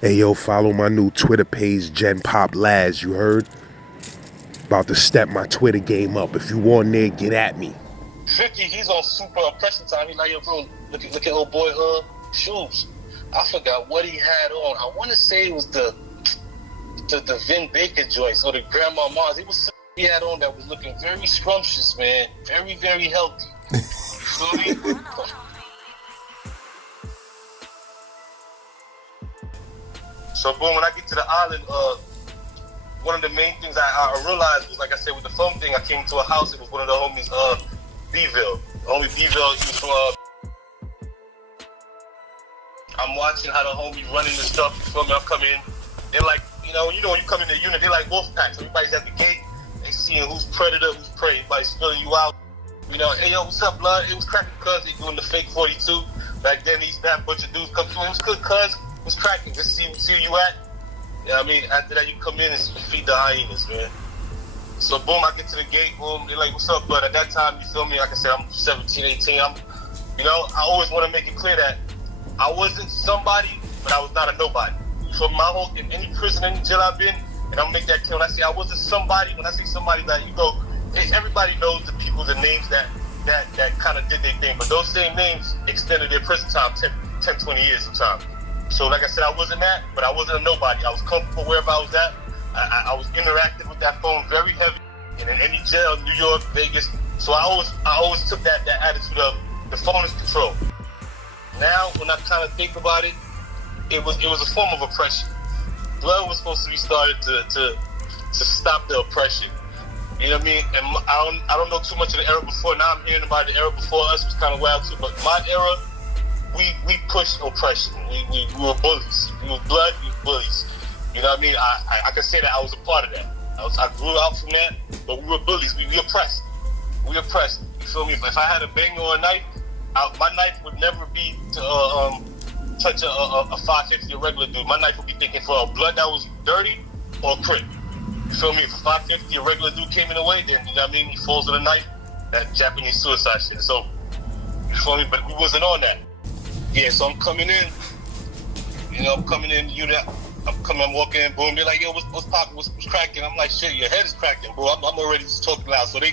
Hey yo, follow my new Twitter page, Gen Pop Laz, you heard? About to step my Twitter game up. If you on there, get at me. 50, he's on super oppression time. He's like, yo, bro, look at old boy shoes. I forgot what he had on. I want to say it was the Vin Baker joints or the Grandma Mars. It was something he had on that was looking very scrumptious, man. Very, very healthy. Feel me? So boom, when I get to the island, one of the main things I realized was, like I said, with the phone thing, I came to a house. It was one of the homies, D-Ville. Homie D-Ville, he was from, I'm watching how the homie running the stuff. You feel me? I'm coming in. They're like, you know, when you come in the unit, they're like wolf packs. Everybody's at the gate. They seeing who's predator, who's prey. Everybody's filling you out. You know, hey, yo, what's up, blood? It was cracking cuz. They doing the fake 42. Back then, these that bunch of dudes come through. It was good, cuz. It was cracking. Just see where you at. You know what I mean? After that, you come in and feed the hyenas, man. So, boom, I get to the gate. Boom, they're like, what's up, blood? At that time, you feel me? Like I said, I'm 17, 18. You know, I always want to make it clear that I wasn't somebody, but I was not a nobody. So my whole, in any prison, any jail I've been, and I'm gonna make that clear. When I say I wasn't somebody, when I say somebody that you go, everybody knows the people, the names that kind of did their thing. But those same names extended their prison time 10, 20 years sometimes. So like I said, I wasn't that, but I wasn't a nobody. I was comfortable wherever I was at. I was interactive with that phone very heavy. And in any jail, New York, Vegas. So I always took that attitude of the phone is control. Now, when I kind of think about it, it was a form of oppression. Blood was supposed to be started to stop the oppression. You know what I mean? And I don't know too much of the era before. Now I'm hearing about the era before us. It was kind of wild too. But my era, we pushed oppression. We were bullies. We were blood. We were bullies. You know what I mean? I can say that I was a part of that. I grew out from that. But we were bullies. We oppressed. We oppressed. You feel me? If I had a banger or a knife, my knife would never be to touch a 550 a regular dude. My knife would be thinking for a blood that was dirty or a crit. You feel me? If a 550 a regular dude came in the way, then you know what I mean, he falls with a knife. That Japanese suicide shit. So you feel me? But we wasn't on that. Yeah, so I'm coming in. You know, I'm coming in. I'm walking in. Boom. They're like, yo, what's poppin'? What's cracking? I'm like, shit, your head is cracking, bro. I'm already just talking loud. So they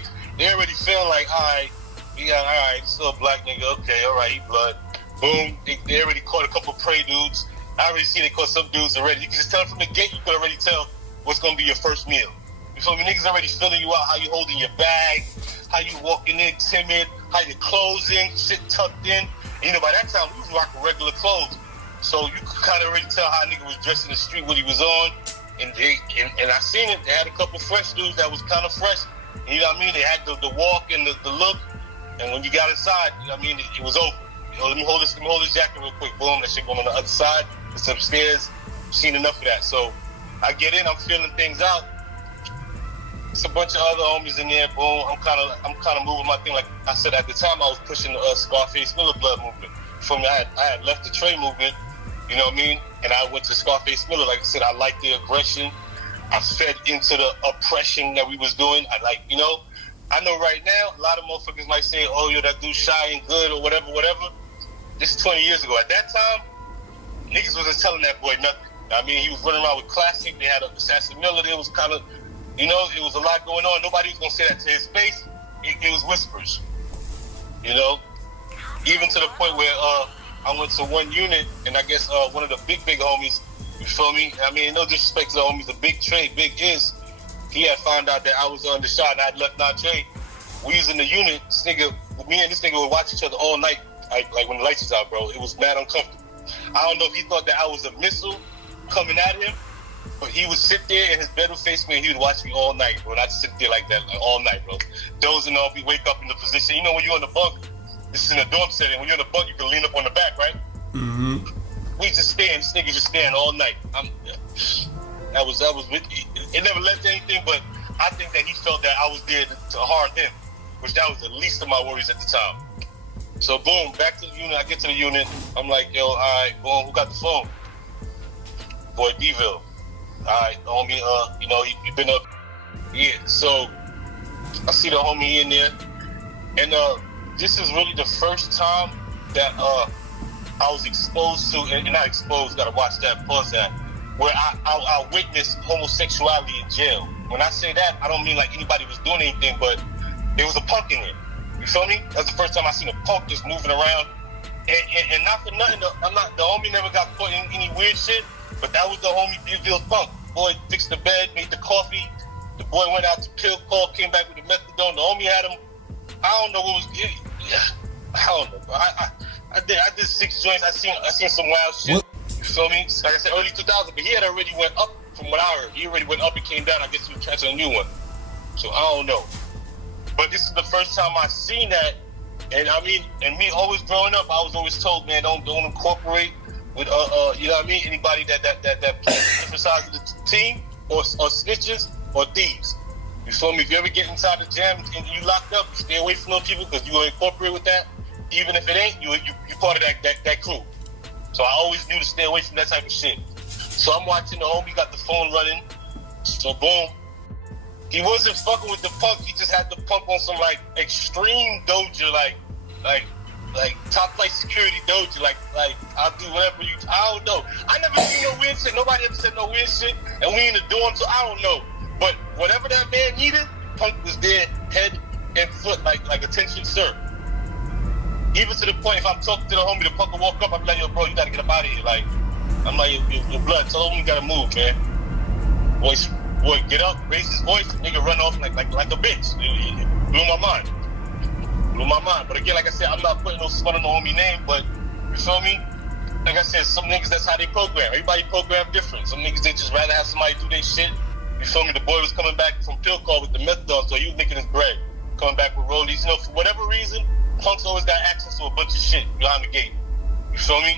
already feeling like, all right. Yeah, all right, still a black nigga. Okay, all right, he blood. Boom, they already caught a couple of prey dudes. I already see they caught some dudes already. You can just tell from the gate, you can already tell what's going to be your first meal. You feel me? Niggas already filling you out, how you holding your bag, how you walking in timid, how you closing, shit tucked in. And, you know, by that time, we was rocking regular clothes. So you could kind of already tell how a nigga was dressed in the street, what he was on. And I seen it. They had a couple fresh dudes that was kind of fresh. And, you know what I mean? They had the walk and the look. And when you got inside, you know what I mean, it was over. You know, let me hold this jacket real quick. Boom, that shit going on the other side. It's upstairs. Seen enough of that. So I get in, I'm feeling things out. It's a bunch of other homies in there. Boom, I'm kind of moving my thing. Like I said at the time, I was pushing the Scarface Miller blood movement. For me, I had left the Trey movement. You know what I mean? And I went to Scarface Miller. Like I said, I liked the aggression. I fed into the oppression that we was doing. I know right now, a lot of motherfuckers might say, oh, yo, that dude shy and good or whatever. This is 20 years ago. At that time, niggas wasn't telling that boy nothing. I mean, he was running around with Classic. They had Assassin Miller. There was kind of, you know, it was a lot going on. Nobody was going to say that to his face. It was whispers, you know? Even to the point where I went to one unit, and I guess one of the big homies, you feel me? I mean, no disrespect to the homies, the Big Trey, Big Is, he had found out that I was on the shot and I had left Najee. We was in the unit. Me and this nigga would watch each other all night, like when the lights was out, bro. It was mad uncomfortable. I don't know if he thought that I was a missile coming at him, but he would sit there and his bed would face me and he would watch me all night, bro. And I'd sit there like that, like all night, bro. Dozing off, we wake up in the position. You know when you're on the bunk, this is in a dorm setting, when you're on the bunk, you can lean up on the back, right? Mm-hmm. We just stand, this nigga just stand all night. That was with it never led to anything, but I think that he felt that I was there to harm him, which that was the least of my worries at the time. So boom, back to the unit. I get to the unit. I'm like, yo, all right, boom, who got the phone? Boy, D-Ville. All right, the homie, you know, he been up. Yeah, so I see the homie in there, and this is really the first time that I was exposed to, and not exposed, gotta watch that, pause that, where I witnessed homosexuality in jail. When I say that, I don't mean like anybody was doing anything, but there was a punk in there. You feel me? That's the first time I seen a punk just moving around. And not for nothing, the homie never got caught in any weird shit, but that was the homie Billville's punk. Boy fixed the bed, made the coffee. The boy went out to pill call, came back with the methadone. The homie had him. I don't know what was. I don't know, bro. I did 6 joints. I seen some wild shit. What? You feel me? Like I said, early 2000, but he had already went up from what I heard. He already went up and came down. I guess he was trying to a new one. So I don't know. But this is the first time I seen that. And I mean, and me always growing up, I was always told, man, don't incorporate with you know what I mean, anybody that plays different sides of the team or snitches or thieves. You feel me? If you ever get inside the jam and you locked up, stay away from those people because you gonna incorporate with that. Even if it ain't, you part of that crew. So I always knew to stay away from that type of shit. So I'm watching the homie got the phone running. So boom. He wasn't fucking with the punk. He just had the punk on some like extreme doja, like top flight security doja. Like I'll do whatever you. I don't know. I never seen no weird shit. Nobody ever said no weird shit. And we in the dorm, so I don't know. But whatever that man needed, punk was there, head and foot, like attention, sir. Even to the point, if I'm talking to the homie, the punk will walk up. I'm like, yo, bro, you gotta get up out of here. Like, I'm like, your blood. Tell him you gotta move, man. Boy, get up, raise his voice, nigga run off like a bitch. It blew my mind. But again, like I said, I'm not putting no spun on the homie name, but you feel me? Like I said, some niggas, that's how they program. Everybody program different. Some niggas, they just rather have somebody do their shit. You feel me? The boy was coming back from pill call with the methadone, so he was making his bread. Coming back with rollies. You know, for whatever reason, punks always got access to a bunch of shit behind the gate. You feel me?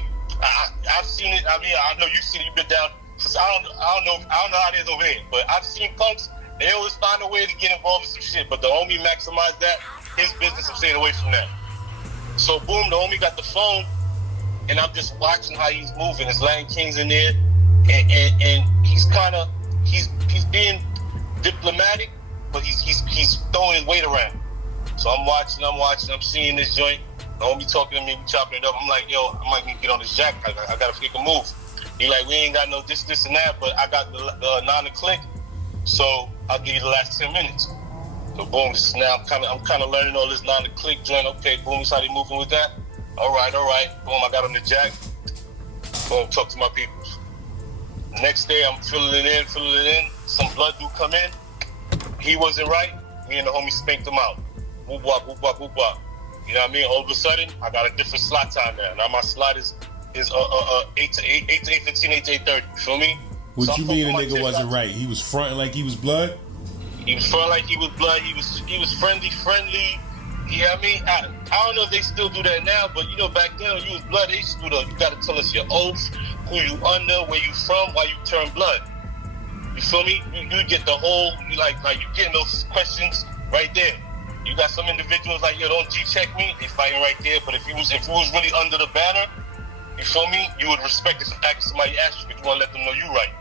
I've seen it. I mean, I know you've seen it. You've been down. Cause I don't know how it is over here, but I've seen punks. They always find a way to get involved in some shit. But the homie maximized that. His business. I'm staying away from that. So boom, the homie got the phone, and I'm just watching how he's moving. His Lion King's in there, and he's being diplomatic, but he's throwing his weight around. So I'm watching. I'm seeing this joint. The homie talking to me, we chopping it up. I'm like, yo, I might need to get on this jack. I gotta make a move. He like, we ain't got no this and that, but I got the 9 to click, so I'll give you the last 10 minutes. So boom, this is now I'm kind of learning all this 9 to click joint. Okay, boom, this how they moving with that. All right. Boom, I got on the jack. Boom, talk to my peoples. Next day, I'm filling it in. Some blood do come in. He wasn't right. Me and the homie spanked him out. Boop wop, boop wop, boop wop. You know what I mean? All of a sudden, I got a different slot time now. Now my slot is 8 to 8:15, 8 to 8:30. You feel me? What so you mean a nigga wasn't right? He was fronting like he was blood? He was fronting like he was blood. He was friendly. Yeah, I mean, I don't know if they still do that now, but you know, back then when you was blood, they used to do that. You gotta tell us your oath, who you under, where you from, why you turn blood. You feel me? You get the whole, like you getting those questions right there. You got some individuals like, yo, don't G-check me. They fighting right there. But if you was really under the banner, you feel me? You would respect the fact that somebody asked you because you want to let them know you right.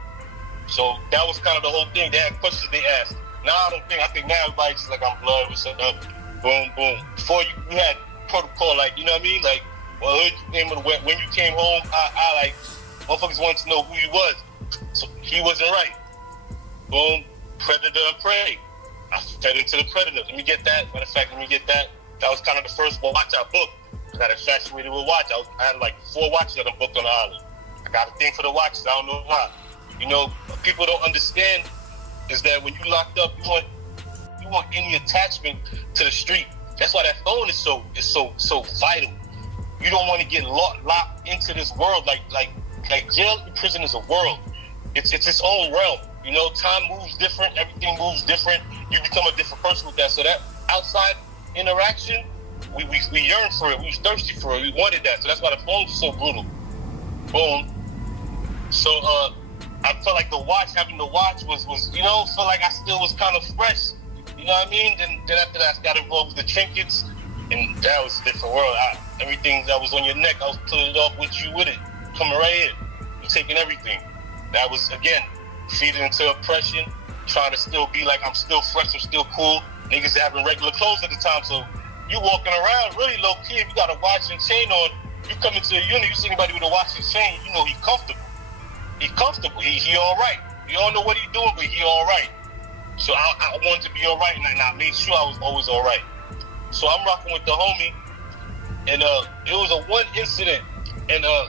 So that was kind of the whole thing. They had questions they asked. Now I think now everybody's just like, I'm blood, what's up, boom, boom. Before you had protocol, like, you know what I mean? Like, well, when you came home, I like, motherfuckers wanted to know who you was. So he wasn't right. Boom, predator and prey. I fed into the predator. Let me get that. Matter of fact, That was kind of the first watch I booked. I got infatuated with watch. I had like 4 watches that I booked on the island. I got a thing for the watches. I don't know why. You know, people don't understand is that when you locked up, you want any attachment to the street. That's why that phone is so vital. You don't want to get locked into this world. Like jail and prison is a world. It's its own realm. You know, time moves different. Everything moves different. You become a different person with that. So that outside interaction, we yearned for it. We was thirsty for it. We wanted that. So that's why the phone was so brutal. Boom. So I felt like having the watch was you know, felt like I still was kind of fresh. You know what I mean? Then after that, I got involved with the trinkets, and that was a different world. Everything that was on your neck, I was pulling it off with you with it. Coming right here. You taking everything. That was, again, feeding into oppression, trying to still be like, I'm still fresh, I'm still cool. Niggas having regular clothes at the time, so you walking around really low-key. If you got a watch and chain on, you come into a unit, you see anybody with a watch and chain, you know he comfortable. He comfortable. He all right. You don't know what he doing, but he all right. So I wanted to be all right, and I made sure I was always all right. So I'm rocking with the homie, and it was a one incident, and I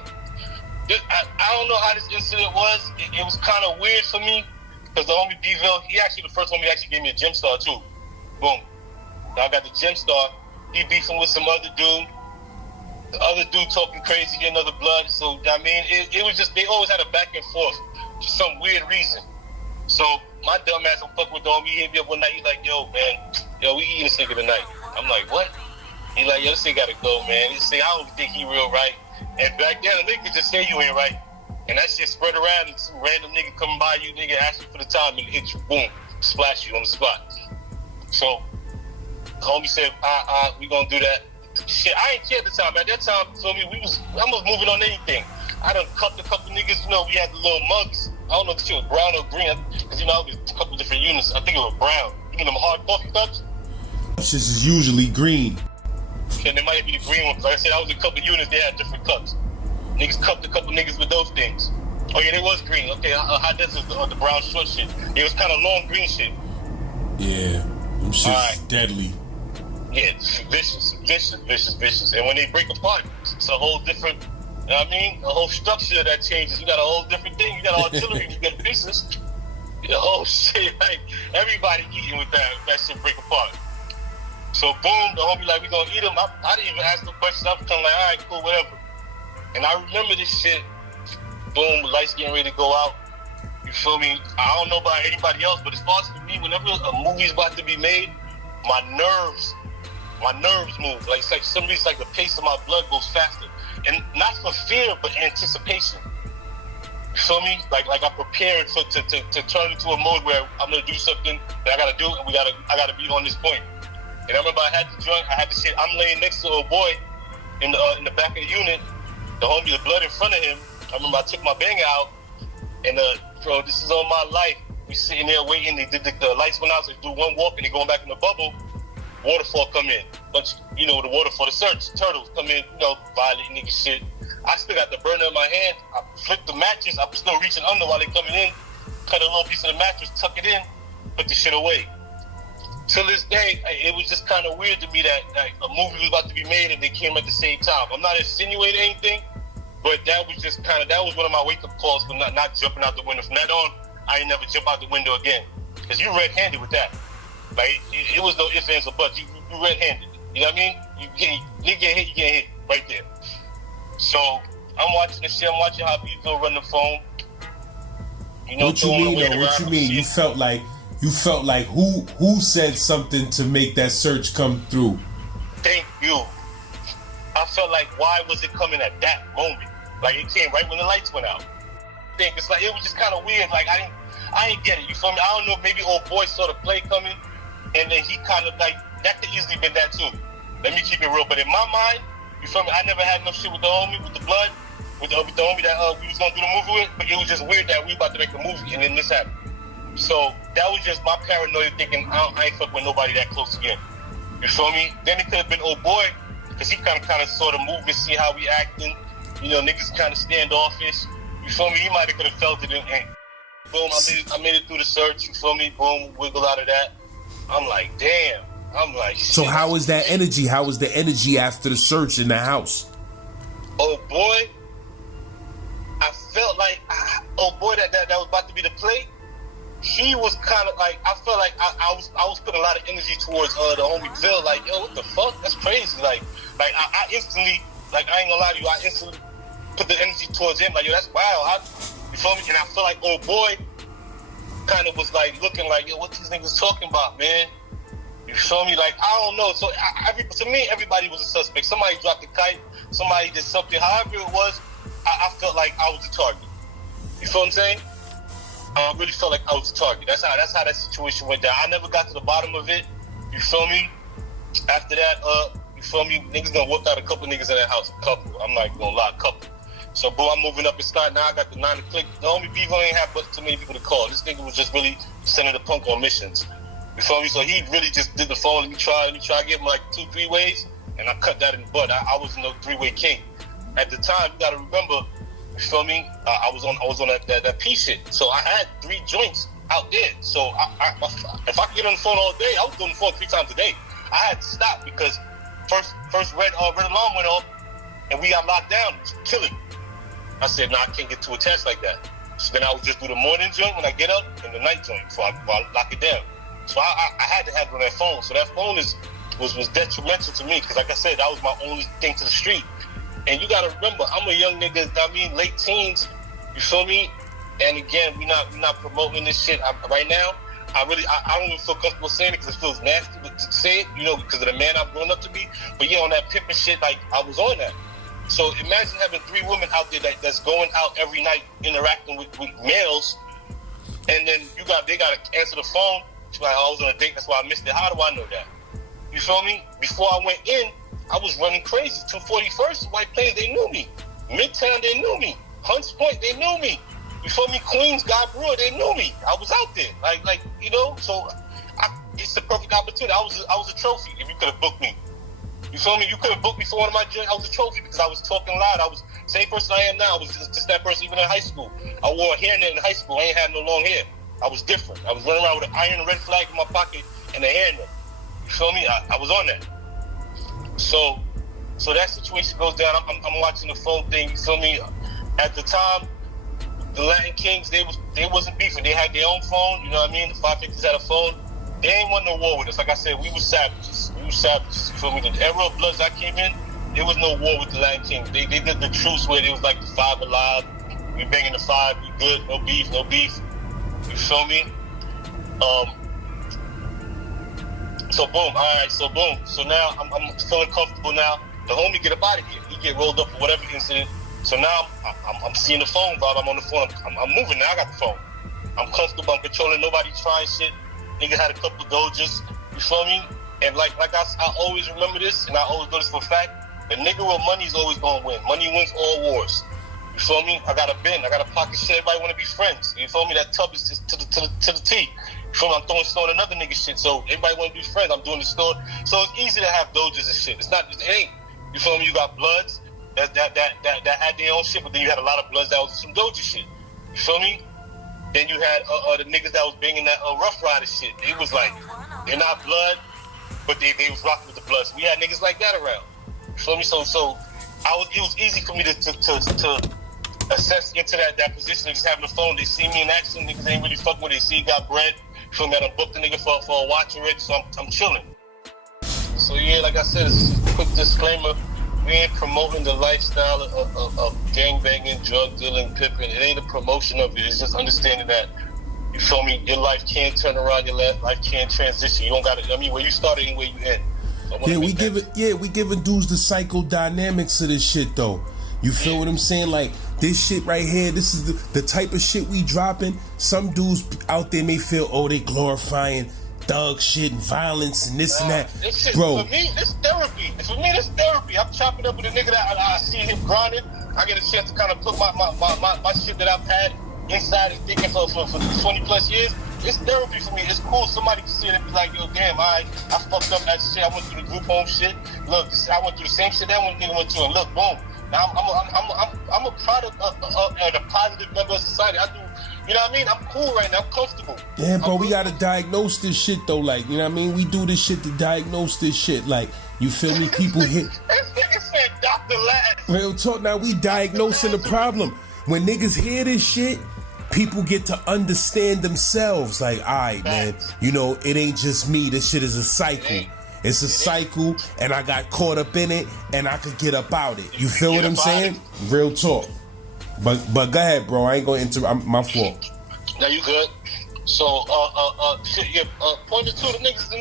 don't know how this incident was. It was kind of weird for me, because the homie B-Ville, he actually the first homie actually gave me a gym star too. Boom. Now I got the gym star. He beefing with some other dude. The other dude talking crazy, getting other blood. So I mean, it was just, they always had a back and forth for some weird reason. So my dumb ass, I'm fucking with the homie. He hit me up one night. He's like, yo, man, we eating this nigga tonight. I'm like, what? He like, yo, this nigga gotta go, man. He say, I don't think he real right. And back then, a nigga could just say you ain't right. And that shit spread around, and some random nigga coming by you, nigga, ask you for the time, and hit you, boom, splash you on the spot. So the homie said, we gonna do that. Shit, I ain't care at the time. At that time, feel me, I was moving on anything. I done cupped a couple niggas, you know, we had the little mugs. I don't know if the shit was brown or green, because, you know, I was a couple different units. I think it was brown. You know them hard coffee cups? This is usually green. And there might be the green ones. Like I said, I was in a couple units, they had different cups. Niggas cupped a couple niggas with those things. Oh yeah, they was green. Okay, high desert was the brown short shit. It was kind of long green shit. Yeah, them shit's right. Deadly. Yeah, it's vicious. And when they break apart, it's a whole different, you know what I mean? A whole structure that changes. You got a whole different thing. You got artillery, you got pieces. The whole shit, like, everybody eating with that. That shit break apart. So boom, the homie like, we gonna eat them. I didn't even ask no questions. I was kind of like, all right, cool, whatever. And I remember this shit. Boom, the lights getting ready to go out. You feel me? I don't know about anybody else, but as far as for me, whenever a movie's about to be made, my nerves move. Like it's like somebody's like the pace of my blood goes faster, and not for fear, but anticipation. You feel me? Like I'm prepared to turn into a mode where I'm gonna do something that I gotta do, and I gotta be on this point. And I remember I had the joint. I had the shit. I'm laying next to a boy in the back of the unit. The homie, the blood in front of him. I remember I took my banger out, and bro, this is on my life. We sitting there waiting. They did the lights went out, so they do one walk, and they going back in the bubble. Waterfall come in, but you know the waterfall, the search turtles come in, you know, violent nigga shit. I still got the burner in my hand. I flipped the mattress. I'm still reaching under while they coming in. Cut a little piece of the mattress, tuck it in, put the shit away. Till this day, it was just kind of weird to me that like, a movie was about to be made and they came at the same time. I'm not insinuating anything, but that was just that was one of my wake-up calls for not jumping out the window. From that on, I ain't never jump out the window again. Because you red-handed with that. Like, it was no ifs, ands, or buts. You red-handed. You know what I mean? You get hit, you get hit right there. So, I'm watching this shit. I'm watching how people run the phone. You know, what you mean, though? What you mean? You felt like who said something to make that search come through? Thank you. I felt like, why was it coming at that moment? Like, it came right when the lights went out. It's like, it was just kind of weird. Like, I didn't get it. You feel me? I don't know, maybe old boy saw the play coming, and then he kind of like, that could easily been that too. Let me keep it real. But in my mind, you feel me? I never had no shit with the homie, with the blood, with the homie that we was going to do the movie with, but it was just weird that we about to make a movie, and then this happened. So that was just my paranoia thinking, I ain't fuck with nobody that close again. You feel me? Then it could have been old boy, because he kind of sort of moved and see how we acting. You know, niggas kind of standoffish. You feel me? He might have could have felt it and boom, I made it through the search. You feel me? Boom, wiggle out of that. I'm like, damn. I'm like, shit. So how was that energy? How was the energy after the search in the house? Oh boy, I felt like, that was about to be the play. He was kind of like, I felt like I was putting a lot of energy towards the homie Bill. Like, yo, what the fuck? That's crazy. Like I instantly, like, I ain't gonna lie to you, I instantly put the energy towards him. Like, yo, that's wild. You feel me? And I feel like old boy kind of was like looking like, yo, what these niggas talking about, man? You feel me? Like, I don't know. So to me, everybody was a suspect. Somebody dropped a kite. Somebody did something. However it was, I felt like I was the target. You feel what I'm saying? I really felt like I was the target. That's how that situation went down. I never got to the bottom of it. You feel me? After that, you feel me? Niggas gonna work out a couple niggas in that house. A couple. I'm not gonna lie, a couple. So, boom, I'm moving up and start. Now I got the 9 o'clock. The homie Bevo ain't have but too many people to call. This nigga was just really sending the punk on missions. You feel me? So he really just did the phone. Let me try to give him like 2-3 ways, and I cut that in the bud. I was no 3-way king. at the time, you gotta remember, you feel me? I was on that P shit. So I had 3 joints out there. So if I could get on the phone all day, I was doing the phone 3 times a day. I had to stop because first red alarm went off and we got locked down, killing. I said, nah, I can't get too attached like that. So then I would just do the morning joint when I get up and the night joint before I lock it down. So I had to have it on that phone. So that phone was detrimental to me because, like I said, that was my only thing to the street. And you gotta remember, I'm a young nigga, I mean, late teens, you feel me? And again, we not promoting this shit right now. I don't even feel comfortable saying it because it feels nasty to say it, you know, because of the man I've grown up to be. But yeah, on that pimping shit, like, I was on that. So imagine having 3 women out there that's going out every night interacting with males, and then they gotta answer the phone. She's like, oh, I was on a date, that's why I missed it. How do I know that? You feel me? Before I went in, I was running crazy. 241st, White Plains, they knew me. Midtown, they knew me. Hunts Point, they knew me. You feel me? Queens, God Brewer, they knew me. I was out there, like you know. So it's the perfect opportunity. I was a trophy. If you could have booked me, you feel me? You could have booked me for one of my joints. I was a trophy because I was talking loud. I was the same person I am now. I was just that person even in high school. I wore a hairnet in high school. I ain't had no long hair. I was different. I was running around with an iron red flag in my pocket and a hairnet. You feel me? I was on that. So that situation goes down. I'm watching the phone thing. You feel me? At the time, the Latin Kings, they wasn't beefing. They had their own phone. You know what I mean? The 550s had a phone. They ain't want no war with us. Like I said, we were savages. You feel me? The era of Bloods I came in, there was no war with the Latin Kings. They did the truce where it was like the 5 alive. We banging the 5. We good. No beef. You feel me? So boom. All right. So boom. So now I'm feeling comfortable now. The homie get up out of here. He get rolled up for whatever incident. So now I'm seeing the phone vibe. I'm on the phone. I'm moving now. I got the phone. I'm comfortable. I'm controlling. Nobody trying shit. Nigga had a couple of doges. You feel me? And like I always remember this, and I always know this for a fact. The nigga with money is always gonna win. Money wins all wars. You feel me? I got a bin. I got a pocket shit. Everybody want to be friends. You feel me? That tub is just to the T. You feel me? I'm throwing stone another nigga shit. So everybody want to be friends. I'm doing the store. So it's easy to have doges and shit. It ain't. You feel me? You got Bloods that had their own shit, but then you had a lot of Bloods that was some doja shit. You feel me? Then you had the niggas that was banging that Rough Rider shit. It was like, they're not Blood, but they was rocking with the Bloods. We had niggas like that around. You feel me? So it was easy for me to assess into that position of just having the phone. They see me in action, niggas ain't really fucking with it. They see he got bread. You feel me? I done booked the nigga for a watch already, so I'm chilling. So yeah, like I said, it's a quick disclaimer. We ain't promoting the lifestyle of gangbanging, drug dealing, pimping. It ain't a promotion of it. It's just understanding that, you feel me, your life can't turn around, your life can't transition. You don't got to, I mean, where you started ain't where you end. Yeah, we giving dudes the psychodynamics of this shit though. You feel what I'm saying? Like, this shit right here, this is the type of shit we dropping. Some dudes out there may feel, oh, they glorifying thug shit and violence and this and that. This shit, bro, for me, this therapy. For me, this therapy. I'm chopping up with a nigga that I see him grinding. I get a chance to kind of put my shit that I've had inside and thinking for 20 plus years. It's therapy for me. It's cool. Somebody can see it and be like, yo, damn, I fucked up that shit. I went through the group home shit. Look, I went through the same shit that one nigga went through, and look, boom. Now I'm a product of a positive member of society. I do, you know what I mean? I'm cool right now. I'm comfortable. Yeah, bro, we gotta diagnose this shit though. Like, you know what I mean? We do this shit to diagnose this shit. Like, you feel me? People hit. This nigga said Dr. Latin. Real talk. Now we diagnosing the problem. When niggas hear this shit, people get to understand themselves. Like, all right, man, you know, it ain't just me. This shit is a cycle. It's a cycle, and I got caught up in it, and I could get up out it. You feel what I'm saying? Real talk. But go ahead, bro. I ain't gonna interrupt. My fault. Now you good. So, point it to the niggas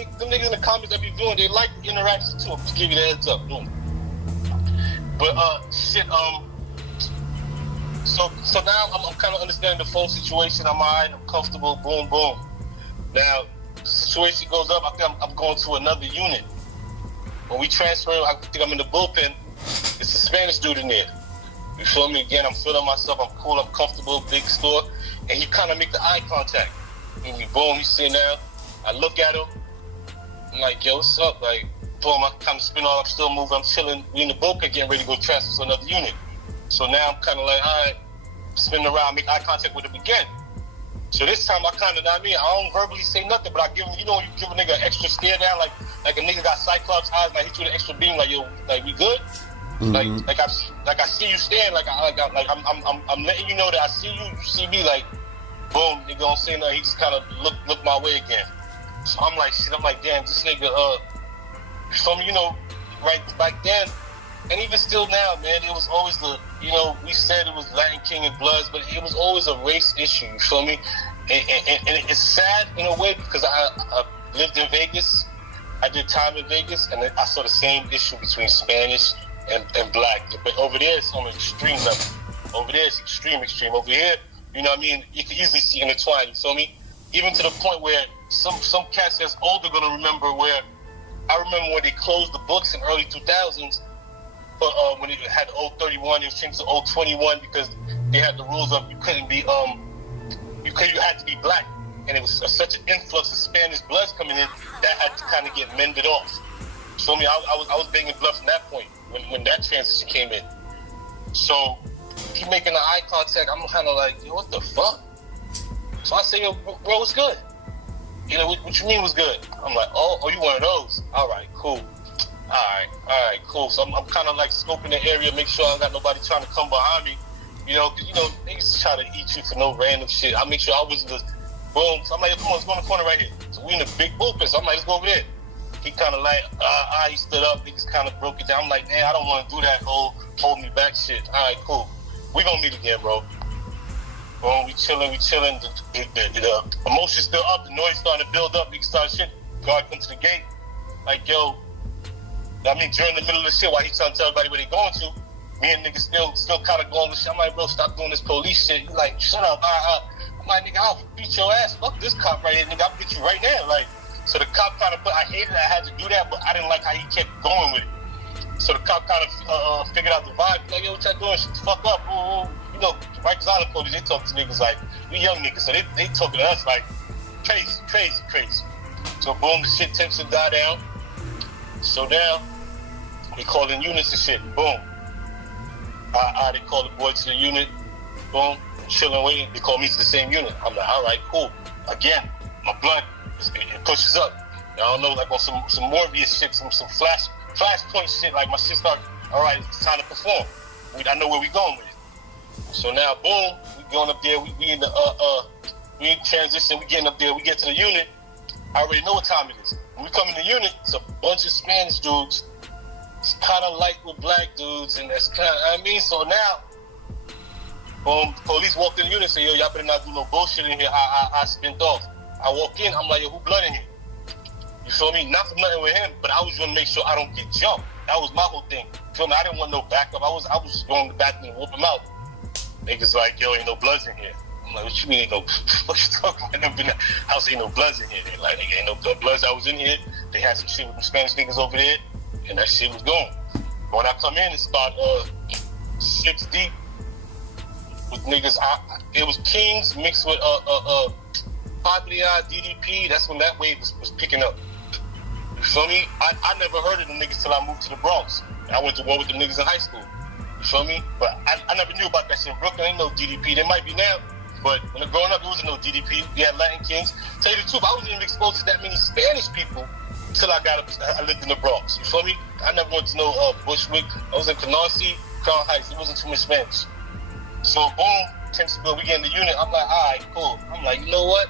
in the comments that be doing. They like the interactions too. Just give you the heads up. Boom. But shit. So now I'm kind of understanding the phone situation. I'm alright. I'm comfortable. Boom, boom. Now, situation goes up. I think I'm going to another unit. When we transfer, I think I'm in the bullpen. It's a Spanish dude in there. You feel me? Again, I'm feeling myself. I'm cool. I'm comfortable. Big store. And he kind of make the eye contact. And we boom. He's sitting down. I look at him. I'm like, yo, what's up? Like, boom. I kind of spin off. I'm still moving. I'm chilling. We in the bullpen getting ready to go transfer to another unit. So now I'm kind of like, all right, spinning around, make eye contact with him again. So this time I kind of, I don't verbally say nothing, but I give him, you give a nigga an extra stare down, like a nigga got Cyclops eyes, and I hit you with an extra beam, like, yo, like, we good? Mm-hmm. Like I see you staring, I'm letting you know that I see you, you see me, like, boom, nigga don't say nothing, he just kind of look my way again. So I'm like, shit, damn, this nigga, so right back then, and even still now, man, it was always we said it was Latin King and Bloods, but it was always a race issue, you feel me? And it's sad in a way because I lived in Vegas, I did time in Vegas, and I saw the same issue between Spanish and black. But over there, it's on an extreme level. Over there, it's extreme. Over here, you know what I mean? You can easily see intertwined, you feel me? Even to the point where some cats that's older gonna remember where, I remember when they closed the books in early 2000s, but when it had 031, it was changed to 021 because they had the rules of you couldn't be, you had to be black. And it was such an influx of Spanish bloods coming in, that had to kind of get mended off. So I was banging blood from that point, when that transition came in. So, he making the eye contact, I'm kind of like, yo, what the fuck? So I say, yo, bro, what's good? What you mean was good? I'm like, oh, you one of those? All right, cool. All right, cool. So I'm kind of like scoping the area, make sure I don't got nobody trying to come behind me. Cause niggas try to eat you for no random shit. I make sure I wasn't just, boom. So I'm like, come on, let's go in the corner right here. So we in the big open. So I'm like, let's go over there. He kind of like, he stood up. Niggas kind of broke it down. I'm like, man, I don't want to do that whole hold me back shit. All right, cool. We gonna meet again, bro. Boom, we chilling. The emotion's still up. The noise starting to build up. Niggas starting shit. Guard come to the gate. Like, yo, during the middle of the shit, while he trying to tell everybody where they going to, me and niggas still kind of going with shit. I'm like, bro, stop doing this police shit. He like, shut up. I'm like, nigga, I'll beat your ass. Fuck this cop right here, nigga. I'll beat you right now. Like, so the cop kind of, I hated that I had to do that, but I didn't like how he kept going with it. So the cop kind of figured out the vibe. Like, yo, what y'all doing? Shut the fuck up. Ooh. Rikers Island police, they talk to niggas like, we young niggas, so they talking to us like, crazy. So boom, the shit tension died down. So now, they call in units and shit. Boom. They call the boy to the unit. Boom. Chilling, waiting. They call me to the same unit. I'm like, all right, cool. Again, my blood, it pushes up. I don't know, like on some Morbius shit, some flashpoint shit. Like my shit start. All right, it's time to perform. I know where we going with it. So now, boom, we going up there. We in the we in transition. We getting up there. We get to the unit. I already know what time it is. When we come in the unit, it's a bunch of Spanish dudes. It's kind of like with black dudes, and that's kind of, so now, boom, the police walked in the unit and said, yo, y'all better not do no bullshit in here. I spent off. I walk in, I'm like, yo, who blood in here? You feel me? Not for nothing with him, but I was going to make sure I don't get jumped. That was my whole thing. You feel me? I didn't want no backup. I was just going to the back and whoop him out. Niggas like, yo, ain't no bloods in here. I'm like, what you mean ain't no, what you talking about? I've been in the house, ain't no bloods in here. They're like, nigga, ain't no bloods. I was in here. They had some shit with them Spanish niggas over there, and that shit was going. But when I come in, it's about 6 deep with niggas. It was Kings mixed with Padria, DDP. That's when that wave was picking up. You feel me? I never heard of them niggas till I moved to the Bronx. I went to war with them niggas in high school. You feel me? But I never knew about that shit in Brooklyn. Ain't no DDP. There might be now, but when growing up, there wasn't no DDP. We had Latin Kings. Tell you the truth, I wasn't even exposed to that many Spanish people till I lived in the Bronx. You feel me? I never went to no Bushwick. I was in Canarsie, Crown Heights. It wasn't too much Spanish. So boom, tension build. We get in the unit. I'm like, all right, cool. I'm like, you know what?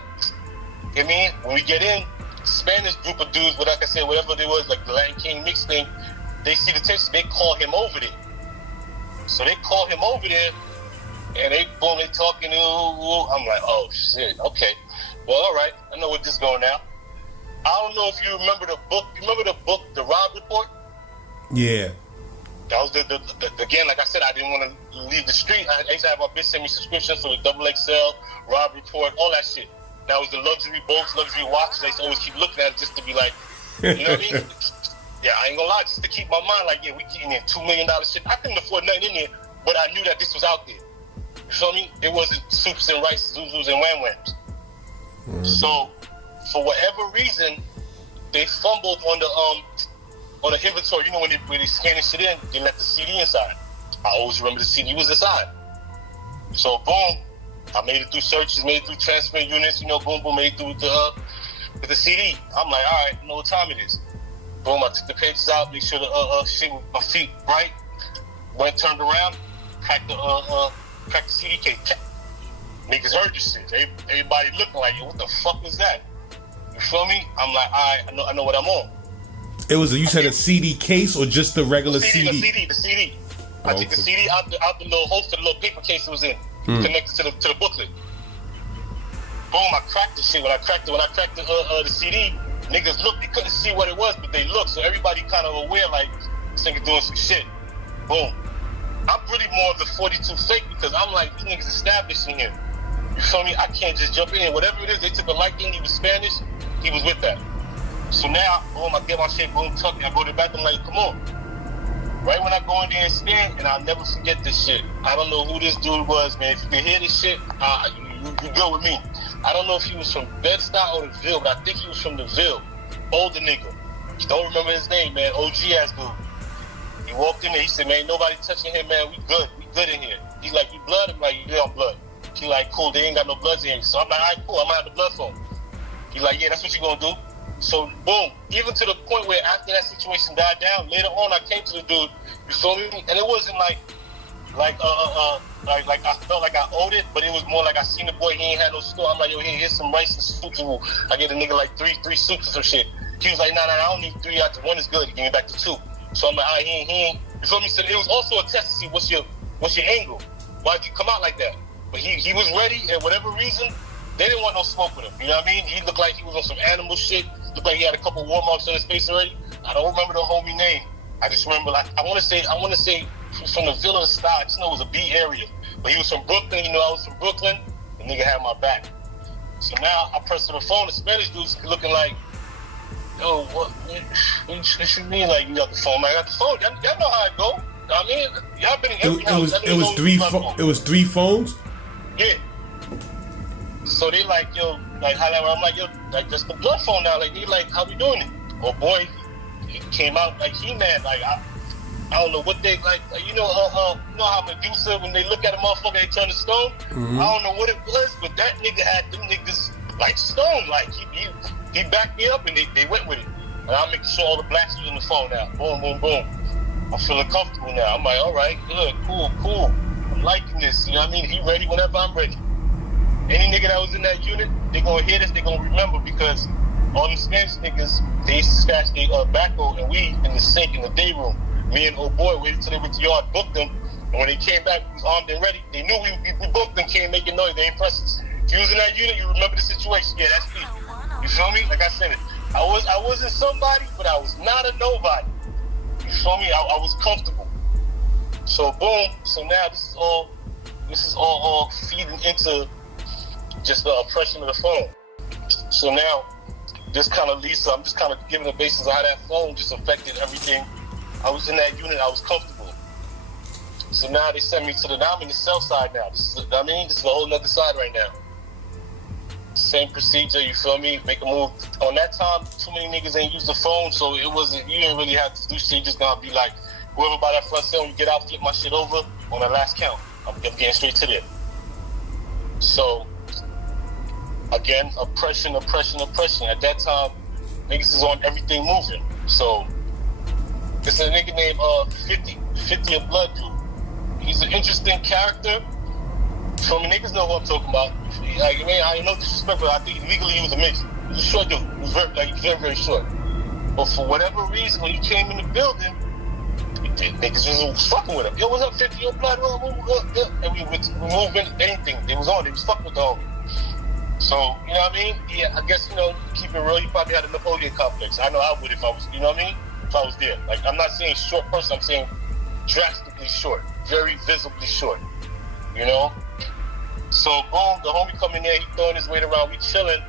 I mean, when we get in, Spanish group of dudes, but like I said, whatever they was, like the Latin King mix thing, they see the tension, they call him over there. So they call him over there, and they talking. I'm like, oh shit, okay. Well, all right, I know where this is going now. I don't know if you remember the book. You remember the book, The Rob Report? Yeah. That was the again, like I said, I didn't want to leave the street. I used to have my bitch send me subscriptions for the XXL, Rob Report, all that shit. That was the luxury boats, luxury watches. I used to always keep looking at it just to be like, you know what I mean? Yeah, I ain't gonna lie, just to keep my mind like, yeah, we getting in $2 million shit. I couldn't afford nothing in there, but I knew that this was out there. You feel me? It wasn't soups and rice, zuzus and wham whams. Mm-hmm. So, for whatever reason, they fumbled on the inventory. You know, when they scan this shit in, they left the CD inside. I always remember the CD was inside. So boom, I made it through searches, made it through transfer units, boom, made it through with the CD. I'm like, all right, I know what time it is. Boom, I took the pages out, make sure the shit with my feet right. Went, turned around, cracked the CD case. Niggas heard this shit. Everybody looking like, yo, what the fuck was that? You feel me? I'm like, all right, I know what I'm on. It was you said a CD case or just the regular CD? The CD. I took the CD out the little holster, the little paper case it was in, connected to the booklet. Boom, I cracked the shit. When I cracked the CD, niggas looked. They couldn't see what it was, but they looked. So everybody kind of aware, like, this nigga doing some shit. Boom. I'm really more of the 42 fake because I'm like, these niggas establishing him. You feel me? I can't just jump in. Whatever it is, they took a liking. He was Spanish. He was with that. So now, boom, I get my shit, boom, tuck me. I go to the bathroom, like, come on. Right when I go in there and stand, and I'll never forget this shit. I don't know who this dude was, man. If you can hear this shit, you go with me. I don't know if he was from Bed-Stuy or the Ville, but I think he was from the Ville. Older nigga. Don't remember his name, man. OG ass dude. He walked in there. He said, man, nobody touching him, man. We good in here. He's like, you blood? I'm like, yeah, I'm blood. He like, cool. They ain't got no bloods in here. So I'm like, all right, cool. I'm gonna have the blood for him. He like, yeah, that's what you gonna do. So boom, even to the point where after that situation died down, later on I came to the dude, you feel me? And it wasn't like I felt like I owed it, but it was more like I seen the boy, he ain't had no store. I'm like, yo, here's some rice and soups. I get a nigga like three soups or some shit. He was like, nah, I don't need 3. After 1 is good. He gave me back to 2. So I'm like, all right, he ain't. You feel me? So it was also a test to see what's your angle. Why'd you come out like that? But he was ready, and whatever reason, they didn't want no smoke with him. You know what I mean? He looked like he was on some animal shit. Looked like he had a couple war marks on his face already. I don't remember the homie name. I just remember, like, I want to say from the Ville style. I just know it was a B area. But he was from Brooklyn. I was from Brooklyn. The nigga had my back. So now I press on the phone. The Spanish dude's looking like, yo, what you mean? Like, you got the phone? I got the phone. Y'all know how it go. I mean, y'all been in every house. It was 3 phones? Yeah. So they like, yo, like, I'm like, yo, like, that's the blood phone now. Like, they like, how we doing it? Oh boy, he came out like he mad. Like, I don't know what they like. You know how Medusa, when they look at a motherfucker, they turn to stone. Mm-hmm. I don't know what it was, but that nigga had them niggas like stone. Like he backed me up and they went with it. And I'm making sure all the blacks was on the phone now. Boom, boom, boom. I'm feeling comfortable now. I'm like, all right, good, cool. I'm liking this. You know what I mean? He ready whenever I'm ready. Any nigga that was in that unit, they gonna hear this, they gonna remember, because all them Spanish niggas, they used to stash their tobacco and weed in the sink in the day room. Me and old boy waited till they went to the yard, booked them, and when they came back, we was armed and ready. They knew we booked them, came making noise, they ain't press us. If you was in that unit, you remember the situation. Yeah, that's me. You feel me? Like I said it. I wasn't somebody, but I was not a nobody. You feel me? I was comfortable. So boom. So now this is all feeding into just the oppression of the phone. So now this kind of leads to, I'm just kind of giving the basis of how that phone just affected everything. I was in that unit. I was comfortable. So now they send me to now I'm in the south side now. This is a whole nother side right now. Same procedure, you feel me? Make a move. On that time, too many niggas ain't use the phone, so it wasn't, you didn't really have to do shit. You just gonna be like, whoever by that front cell, when you get out, flip my shit over on the last count. I'm getting straight to there. So, again, oppression. At that time, niggas is on everything moving. So, it's a nigga named 50 of Blood Dude. He's an interesting character. So many niggas know what I'm talking about. Like, man, I ain't no disrespect, but I think legally he was a mix. He was a short dude. He was very, very short. But for whatever reason, when he came in the building, niggas was fucking with him. Yo, what's up, 50? Yo, Blood? And we moving anything. They was on. They was fucking with the homie. So, you know what I mean? Yeah, I guess, keep it real, you probably had a Napoleon complex. I know I would if I was, you know what I mean? If I was there. Like, I'm not saying short person, I'm saying drastically short. Very visibly short. You know? So, boom, the homie come in there, he throwing his weight around, we chilling.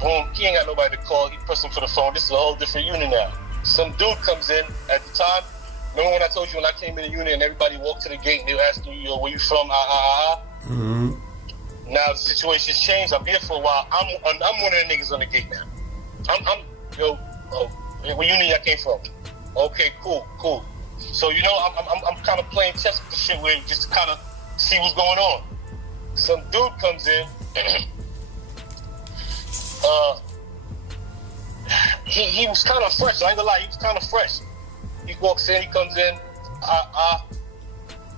Boom, he ain't got nobody to call, he pressing for the phone. This is a whole different unit now. Some dude comes in at the time. Remember when I told you when I came in the unit and everybody walked to the gate and they were asking you, yo, where you from? Mm-hmm. Now the situation's changed. I'm here for a while. I'm one of the niggas on the gate now. What unit y'all came from? Okay, cool. So, you know, I'm kind of playing chess with the shit where just to kind of see what's going on. Some dude comes in. He was kind of fresh. I ain't gonna lie, he was kind of fresh. He walks in, he comes in,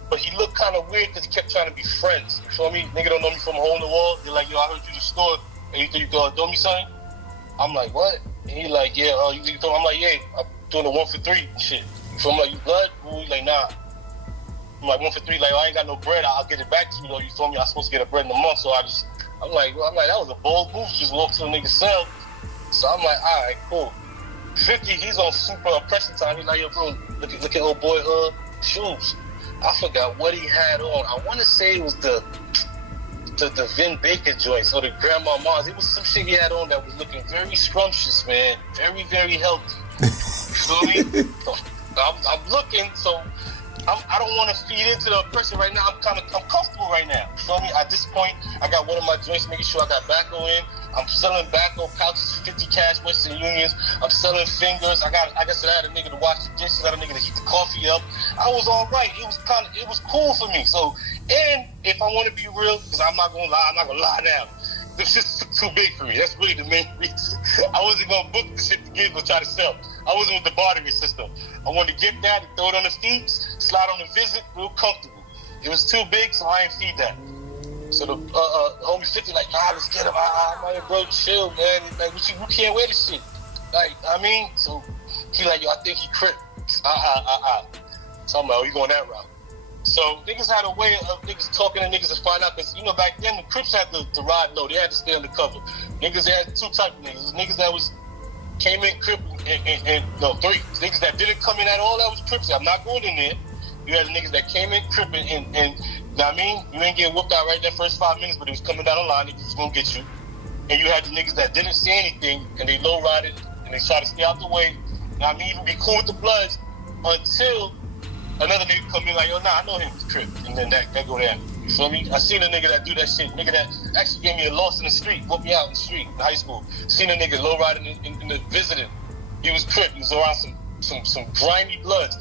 but he looked kind of weird because he kept trying to be friends. You feel me? Nigga don't know me from a hole in the wall. They're like, yo, I heard you in the store, and you think you gonna do me something? I'm like, what? And he like, yeah, you think I'm like, yeah, I'm doing a 1 for 3 and shit. So I'm like, you blood? He like, nah. I'm like, 1 for 3, like, I ain't got no bread, I'll get it back to you though. You told me I was supposed to get a bread in a month, so I'm like, that was a bold move. Just walk to the nigga's cell. So I'm like, all right, cool. 50, he's on super oppression time. He's like, yo, bro, look at old boy shoes. I forgot what he had on. I want to say it was the Vin Baker joints or the Grandma Mars. It was some shit he had on that was looking very scrumptious, man. Very, very healthy. You feel me? So I'm looking, so I don't want to feed into the oppression right now. I'm comfortable right now. You feel me? At this point, I got one of my joints making sure I got tobacco in. I'm selling tobacco pouches, 50 cash Western Unions. I'm selling fingers. I had a nigga to wash the dishes. I had a nigga to heat the coffee up. I was all right. It was cool for me. So, and if I want to be real, because I'm not gonna lie now. This shit's too big for me. That's really the main reason. I wasn't gonna book the shit to give or try to sell. I wasn't with the bartering system. I wanted to get that and throw it on the feet, slide on the visit, real comfortable. It was too big, so I ain't feed that. So the homie 50 like, nah, let's get him. I'm like, bro, chill, man. Like, you can't wear this shit. Like, I mean, so he like, yo, I think he crip. So I'm like, oh, you going that route? So niggas had a way of niggas talking to niggas to find out, because, you know, back then the Crips had to ride low. They had to stay undercover. Niggas had two types of niggas. Niggas that came in Crip and three. Niggas that didn't come in at all, that was Crips. I'm not going in there. You had the niggas that came in Crip and you know what I mean? You ain't getting whooped out right there first 5 minutes, but it was coming down the line. Niggas was gonna get you. And you had the niggas that didn't see anything and they low rided and they tried to stay out the way. You know what I mean? Even be cool with the Bloods until another nigga come in like, yo, nah, I know him, he's Crip. And then that go down. You feel me? I seen a nigga that do that shit. Nigga that actually gave me a loss in the street, whooped me out in the street in high school. Seen a nigga low riding in the visiting. He was Crip. He was around some grimy Bloods.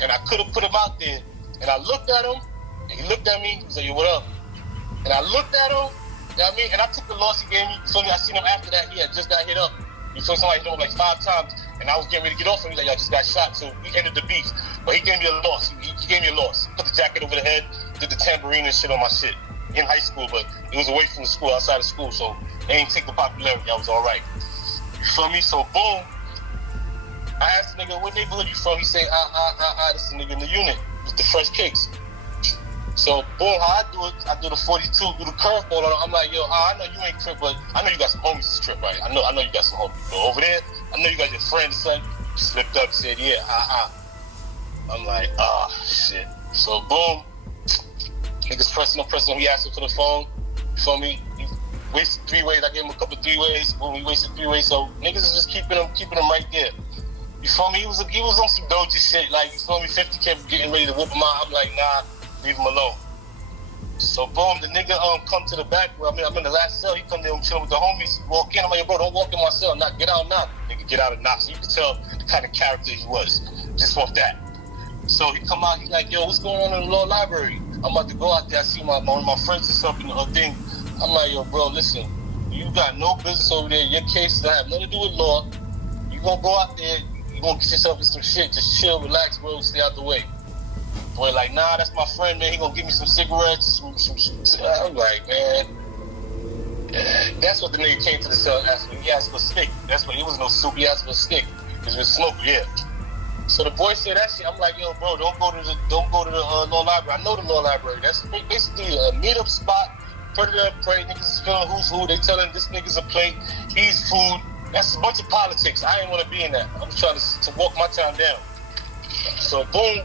And I could have put him out there. And I looked at him, and he looked at me, he was like, yo, what up? And I looked at him, you know what I mean? And I took the loss he gave me. So I seen him after that, he had just got hit up. You feel somebody hit him like 5 times, and I was getting ready to get off him. He's like, yo, I just got shot, so we ended the beef. But he gave me a loss. He gave me a loss. Put the jacket over the head, did the tambourine and shit on my shit. In high school, but it was away from the school, outside of school, so they ain't take the popularity. I was all right. You feel me? So boom. I asked the nigga, what neighborhood you from? He said, this is a nigga in the unit with the fresh kicks. So boom, how I do it, I do the 42, do the curveball on him. I'm like, yo, I know you ain't Crip, but I know you got some homies to strip, right? I know you got some homies. But over there, I know you got your friend or something. Slipped up, said, yeah, I'm like, shit. So boom, niggas pressing him. He asked him for the phone. You feel me? He wasted 3 ways. I gave him a couple 3 ways. Boom, he wasted 3 ways. So niggas is just keeping him right there. You feel me? He was on some doji shit. Like, you feel me? 50 kept getting ready to whip him out. I'm like, nah, leave him alone. So boom, the nigga come to the back. Well, I mean, I'm in the last cell. He come there, I'm chilling with the homies. Walk in. I'm like, bro, don't walk in my cell. Get out now. Nigga, get out and knock. So you can tell the kind of character he was just off that. So he come out. He like, yo, what's going on in the law library? I'm about to go out there. I see one of my friends or something. Thing. I'm like, yo, bro, listen. You got no business over there. Your cases that have nothing to do with law. You gonna go out there. You gonna get yourself in some shit. Just chill, relax, bro. Stay out the way. Boy, like, nah, that's my friend, man. He gonna give me some cigarettes. I'm like, man. That's what the nigga came to the cell and asked me. He asked for a stick. That's what, it was no soup. He asked for a stick. It was smoke, yeah. So the boy said that shit. I'm like, yo, bro, don't go to the law library. I know the law library. That's basically a meetup spot. Put it up, pray. Niggas is feeling who's who. They telling this nigga's a plate. He's food. That's a bunch of politics. I ain't want to be in that. I'm trying to walk my time down. So boom,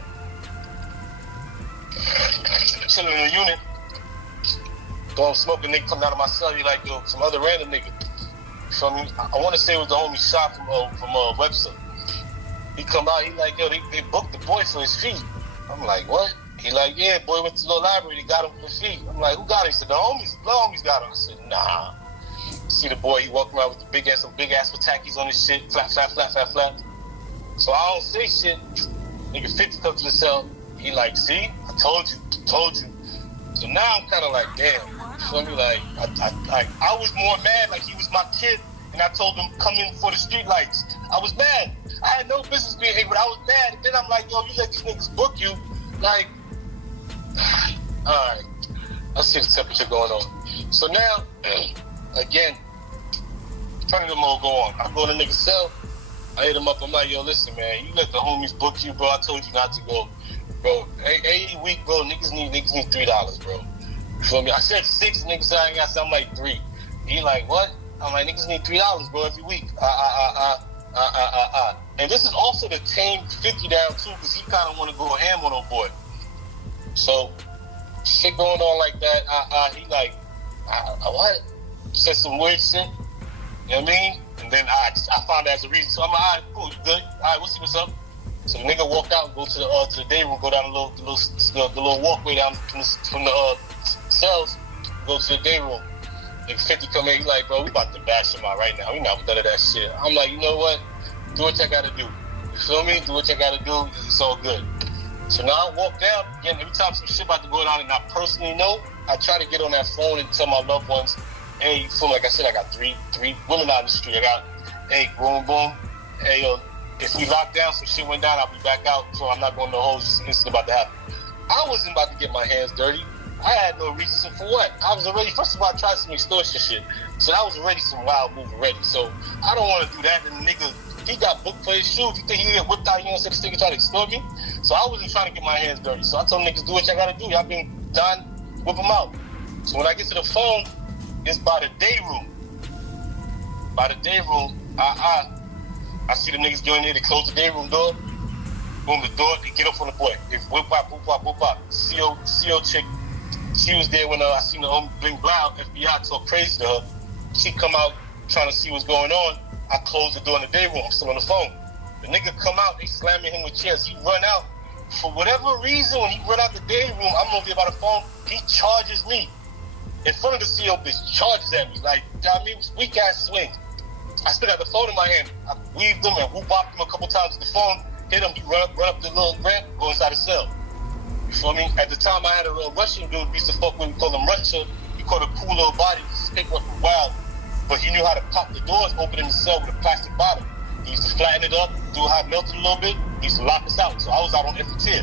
chilling in the unit. Going smoking. Nigga come down to my cell. He like, yo, some other random nigga. You feel me? I want to say it was the homie shot from Webster. He come out. He like, yo, they booked the boy for his feet. I'm like, what? He like, yeah, boy went to the library. They got him for his feet. I'm like, who got him? He said, the homies got him. I said, nah. See the boy, he walking around with some big ass Watakis on his shit, flap. So I don't say shit. Nigga 50 comes to the cell. He like, see, I told you. So now I'm kind of like, damn. You feel me? Like, I was more mad like he was my kid, and I told him come in for the street lights. I was mad. I had no business being here, but I was mad. And then I'm like, yo, you let these niggas book you. Like, all right. Let's see the temperature going on. So now, again, turning the mode go on. I go to the nigga's cell. I hit him up. I'm like, yo, listen, man. You let the homies book you, bro. I told you not to go. Bro, 80 week, bro. Niggas need $3, bro. You feel me? I said 6, niggas said I ain't got something like 3. He like, what? I'm like, niggas need $3, bro, every week. And this is also to tame 50 down too, because he kind of want to go ham on old boy. So, shit going on like that. He like, what? Said some weird shit. You know what I mean? And then I found that as a reason. So I'm like, all right, cool, you good? All right, we'll see what's up. So the nigga walked out and go to the day room, go down the little walkway down from the cells, go to the day room. Nigga 50 come in, he like, bro, we about to bash him out right now. We not with none of that shit. I'm like, you know what? Do what you gotta do. You feel me? Do what you gotta do. It's all good. So now I walk down. Again, every time some shit about to go down and I personally know, I try to get on that phone and tell my loved ones, hey, you feel like I said, I got three women out in the street. I got, hey, boom, boom. Hey, yo, if we lock down, some shit went down, I'll be back out. So I'm not going to hold this incident about to happen. I wasn't about to get my hands dirty. I had no reason for what. I was already, first of all, I tried some extortion shit. So that was already some wild move already. So I don't want to do that. And the nigga, he got booked for his shoes. You think he get whipped out, you know, so this nigga try to extort me? So I wasn't trying to get my hands dirty. So I told niggas, do what y'all gotta do. Y'all been done, whip them out. So when I get to the phone, it's by the day room. By the day room, I see the niggas going there, they close the day room door. Boom, the door, they get up on the boy. They whip out, whoop out, whoop out. CO chick, she was there when I seen the Bleek Brown, FBI talk crazy to her. She come out trying to see what's going on. I close the door in the day room, I'm still on the phone. The nigga come out, they slamming him with chairs. He run out. For whatever reason, when he run out the day room, I'm over there by the phone, he charges me. In front of the CO bitch, charges at me. Like, I mean, weak ass swing. I still got the phone in my hand. I weaved him and whoop-bopped him a couple times with the phone, hit him, he run up the little ramp, go inside the cell. You feel me? At the time, I had a Russian dude we used to fuck with, we called him Russia. He called a cool little body, his paperwork was wild. But he knew how to pop the doors open in the cell with a plastic bottom. He used to flatten it up, do how it melted a little bit. He used to lock us out. So I was out on every tier.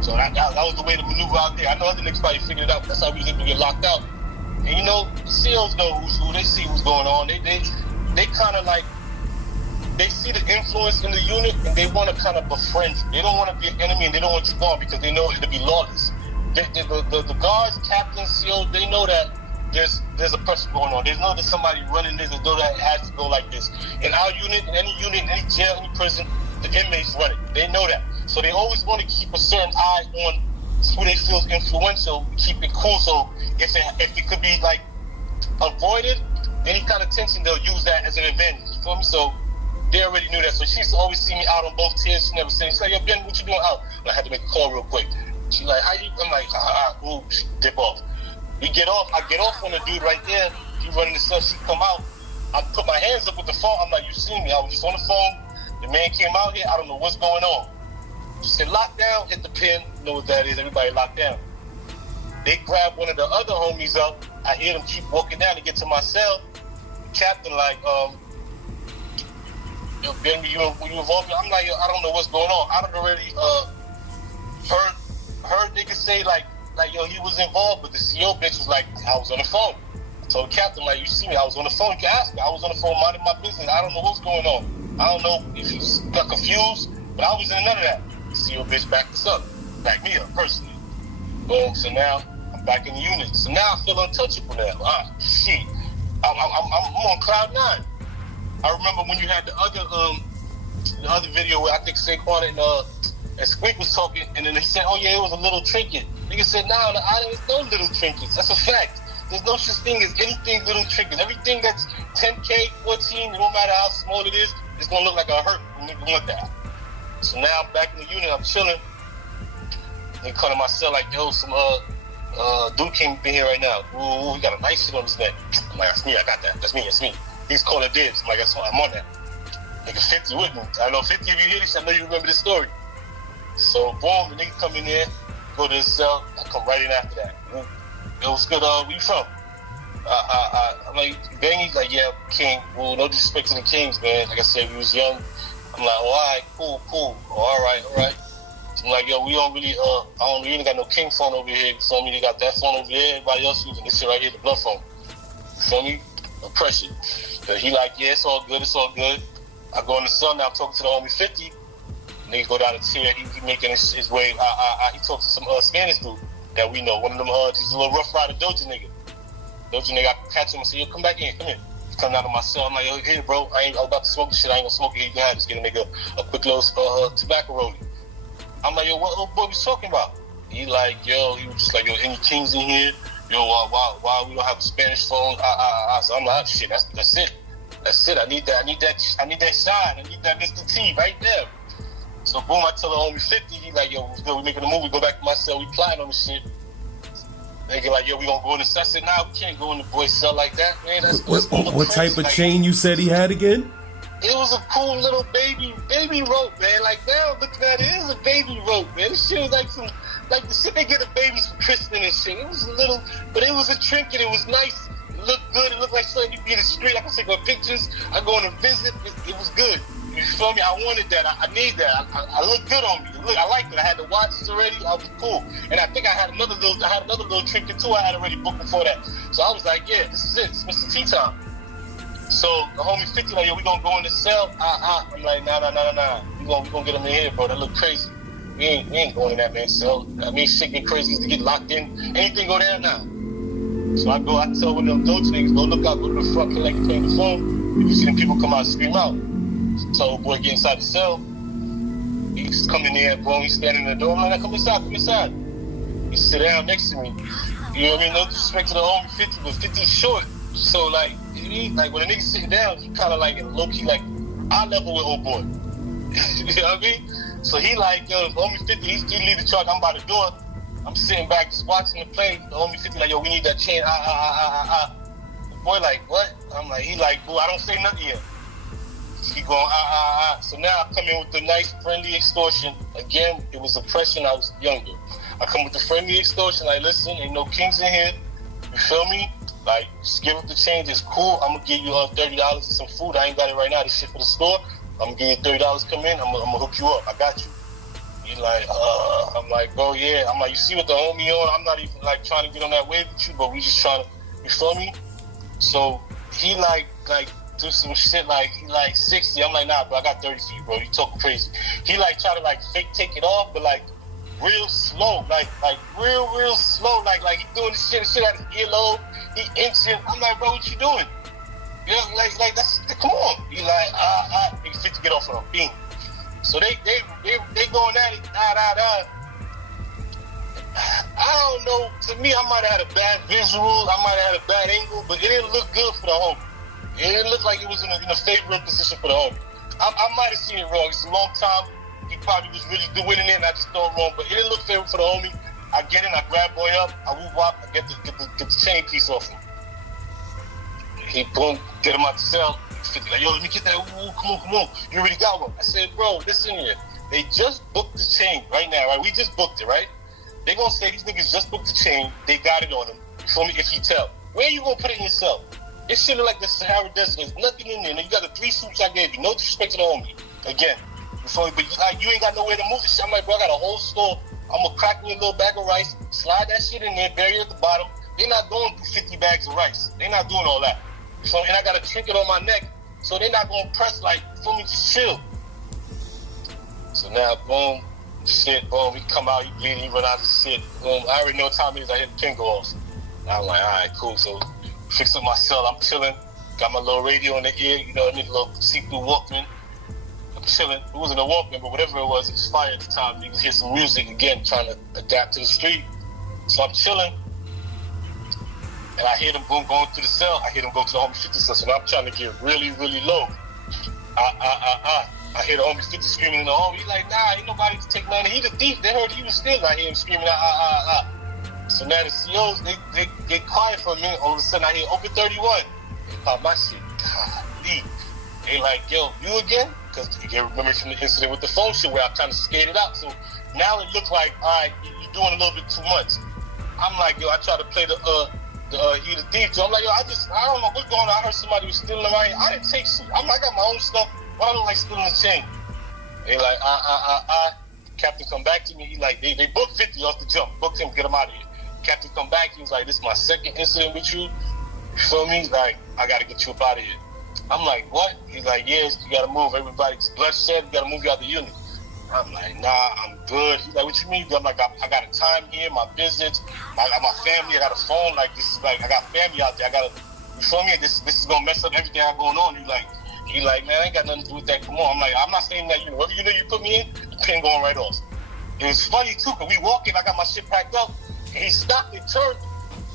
So that was the way to maneuver out there. I know other niggas probably figured it out, but that's how we was able to get locked out. And you know, the COs know who's who. They see what's going on. They kind of like, they see the influence in the unit and they want to kind of befriend you. They don't want to be an enemy and they don't want you gone because they know it'll be lawless. The guards, captains, COs, they know that there's a pressure going on. There's no that somebody running this and know that it has to go like this. In our unit, in any jail, any prison, the inmates run it. They know that. So they always want to keep a certain eye on who they feel is influential, keep it cool. So if it could be like avoided, any kind of tension, they'll use that as an advantage. You feel me? So they already knew that. So she used to always see me out on both tiers. She never said, she's like, yo, Ben, what you doing out? And I had to make a call real quick. She's like, how you? I'm like, ooh, dip off. We get off. I get off on the dude right there. He running the cell. She come out. I put my hands up with the phone. I'm like, you see me? I was just on the phone. The man came out here. I don't know what's going on. She said, lock down, hit the pin. You know what that is. Everybody locked down. They grab one of the other homies up. I hear them keep walking down to get to my cell. The captain like, yo, Ben, you involved? I'm like, yo, I don't know what's going on. I don't already heard niggas say like, yo, he was involved, but the CO bitch was like, I was on the phone. So the captain, like, you see me, I was on the phone, you can ask me. I was on the phone minding my business. I don't know what's going on. I don't know if he got confused, but I was in none of that. The CO bitch backed us up, backed me up personally. Boom, so now I'm back in the unit. So now I feel untouchable now. Shit. I'm on cloud 9. I remember when you had the other video where I think Saquon and Squeak was talking, and then he said, oh yeah, it was a little trinket. Nigga said, nah, on the island, there's no little trinkets. That's a fact. There's no such thing as anything little trinkets. Everything that's 10K, 14, no matter how small it is, it's gonna look like a hurt. Nigga want that. So now I'm back in the unit, I'm chilling. They come to my cell like, yo, some dude came in here right now. Ooh, he got a nice shit on his neck. I'm like, that's me, I got that. That's me. He's calling dibs. I'm like, I'm on that. Nigga 50 with me. I know 50 of you hear this, I know you remember this story. So boom, the nigga come in there, go to his cell. I come right in after that. It was good. Where you from? I'm like, Benny's like, yeah, King. Well, no disrespect to the Kings, man. Like I said, we was young. I'm like, all right, cool. Oh, all right. So I'm like, yo, we don't really, we ain't got no King phone over here. You feel me? They got that phone over there. Everybody else using this shit right here, the blood phone. You feel me? Oppression. So he like, yeah, it's all good. I go in the cell now, I'm talking to the homie 50. Nigga go down the tier. He making his way. He talked to some Spanish dude that we know. One of them, just a little rough rider Doja nigga. I catch him and say, yo, come back in, come here. He come down to my cell. I'm like, yo, here, bro. I was about to smoke this shit. I ain't gonna smoke it. You can have this. Get a nigga a quick little tobacco rollie. I'm like, yo, what old boy was talking about? He like, yo, he was just like, yo, any Kings in here? Yo, why we don't have a Spanish phone? So I'm like, shit, that's it. I need that shine. I need that Mr. T right there. So boom, I tell the homie 50, he like, yo, we making a move. We go back to my cell. We plotting on the shit. They get like, yo, we gonna go in the cell. I said, nah, we can't go in the boy's cell like that, man. What type of chain you said he had again? It was a cool little baby rope, man. Like now, looking at it, it was a baby rope, man. This shit was like the shit they get the babies for christening and shit. It was a little, but it was a trinket. It was nice. It looked good. It looked like something you be in the street. I can take pictures. I go on a visit. It was good. You feel me? I wanted that. I need that. I look good on me. I liked it. I had the watches already. I was cool. And I think I had another little trinket too. I had already booked before that. So I was like, yeah, this is it. It's Mr. T time. So the homie 50 like, yo, we gonna go in the cell. I'm like, nah. We gonna get him in here, bro. That look crazy. We ain't going in that man's cell. I mean, shit get crazy to get locked in. Anything go down now. So I tell one of them Doja niggas, go look out, go to the front, collect and playing the phone. If you see them people come out and scream out. So boy get inside the cell. He's coming there, boom, he's standing in the door. I'm like, come inside. He sit down next to me. You know what I mean? No disrespect to the homie 50, but 50's short. So like when a nigga sitting down, he kinda like low key like eye level with old boy. You know what I mean? So he like, yo, homie 50, he leave the truck, I'm by the door. I'm sitting back just watching the play. The homie 50 like, yo, we need that chain. The boy like, what? I'm like, he like, boo, I don't say nothing yet. He going, So now I come in with the nice, friendly extortion. Again, it was oppression. I was younger. I come with the friendly extortion. Like, listen, ain't no Kings in here. You feel me? Like, just give up the change. It's cool. I'm gonna give you $30 and some food. I ain't got it right now. This shit for the store. I'm gonna give you $30. Come in. I'm gonna hook you up. I got you. He like, I'm like, bro, yeah. I'm like, you see what the homie on? I'm not even like trying to get on that wave with you, but we just trying to. You feel me? So he like do some shit like he like 60. I'm like, nah, bro, I got 30 for you, bro. You talking crazy. He like try to like fake take it off, but like real slow, like real slow, like he doing this shit at his earlobe. He inching. I'm like, bro, what you doing? You know, like that's come on. He like, nigga fit to get off on a beam. So they going at it, I don't know. To me, I might have had a bad visual. I might have had a bad angle, but it didn't look good for the homie. It didn't look like it was in a favorable position for the homie. I might have seen it wrong. It's a long time. He probably was really doing it, and I just thought it wrong. But it didn't look favorable for the homie. I get it. I grab boy up. I woo wop. I get the chain piece off him. He boom, get him out the cell. Like, yo, let me get that. Ooh, come on. You already got one. I said, bro, listen here. They just booked the chain right now, right? We just booked it, right? They gonna say these niggas just booked the chain. They got it on them. You feel me? If you tell. Where you gonna put it in yourself? It shit look like the Sahara Desert. There's nothing in there. You got the 3 suits I gave you. No disrespect to the homie. Again. You feel me? But you ain't got nowhere to move this shit. I'm like, bro, I got a whole store. I'm gonna crack me a little bag of rice, slide that shit in there, bury it at the bottom. They're not going through 50 bags of rice. They're not doing all that. You feel me? And I got a trinket on my neck. So they're not gonna press like, for me, just chill. So now, boom, shit, boom, he come out, he bleeding, he run out of shit. Boom, I already know what time it is, I hit the pin go off. And I'm like, all right, cool. So fix up my cell, I'm chilling. Got my little radio in the ear, you know, a little see-through Walkman. I'm chilling. It wasn't a Walkman, but whatever it was fire at the time. You can hear some music again, trying to adapt to the street. So I'm chilling. And I hear them boom going through the cell. I hear them go to the homie 50 cell. So now I'm trying to get really, really low. I hear the homie 50 screaming in the home. He's like, nah, ain't nobody to take money. He the thief. They heard he was stealing. I hear him screaming, So now the COs, they get quiet for a minute. All of a sudden I hear open 31. They pop my shit. Golly. They like, yo, you again? Because you remember from the incident with the phone shit where I kind of skated out. So now it looked like, all right, you're doing a little bit too much. I'm like, yo, I try to play the he the thief. So I'm like, yo, I don't know what's going on. I heard somebody was stealing my. I didn't take shit. I got my own stuff. Why don't I like stealing the chain? They like, Captain come back to me. He like, they booked 50 off the jump. Booked him, get him out of here. Captain come back. He was like, this is my second incident with you. You feel me? He's like, I gotta get you up out of here. I'm like, what? He's like, yes, you gotta move. Everybody's bloodshed. You gotta move you out of the unit. I'm like, nah, I'm good. He's like, what you mean? I'm like, I got a time here, my business, I got my family, I got a phone. Like, this is like, I got family out there. You feel me? This is gonna mess up everything I got going on. He like, man, I ain't got nothing to do with that. Come on. I'm like, I'm not saying that whatever you put me in, the pin going right off. It was funny too, cause we walking, I got my shit packed up, and he stopped and turned,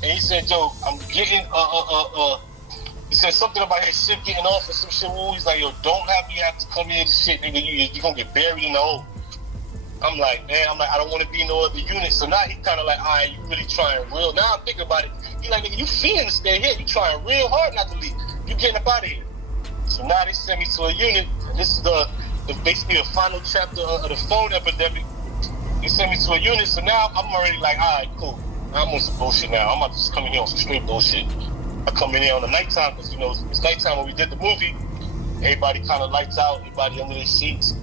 and he said, yo, I'm getting he said something about his shit getting off or some shit. He's like, yo, don't have me have to come here to shit, nigga. You're gonna get buried in the hole. I'm like, man, I don't want to be in no other unit. So now he kind of like, all right, you really trying real. Now I'm thinking about it. He like, nigga, you feeling to stay here. You trying real hard not to leave. You getting up out of here. So now they send me to a unit. And this is basically the final chapter of the phone epidemic. They send me to a unit. So now I'm already like, all right, cool. I'm on some bullshit now. I'm about to just come in here on some straight bullshit. I come in here on the nighttime because, it's nighttime when we did the movie. Everybody kind of lights out. Everybody under their seats.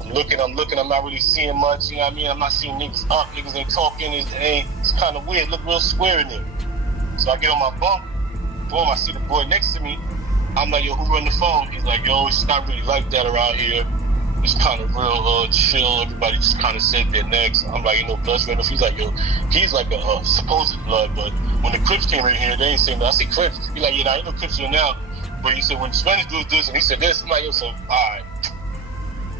I'm looking. I'm not really seeing much. You know what I mean? I'm not seeing niggas up. Niggas ain't talking. It's kind of weird. Look real square in there. So I get on my bunk. Boom, I see the boy next to me. I'm like, yo, who run the phone? He's like, yo, it's not really like that around here. It's kind of real chill. Everybody just kind of said their necks. I'm like, blood's running. He's like, yo, he's like a supposed blood, but when the Crips came in here, they ain't saying that. I said Crips. He's like, yeah, I ain't no Crips here now. But he said, when the Spanish dude this, and he said this, I'm like, yo, so, all right.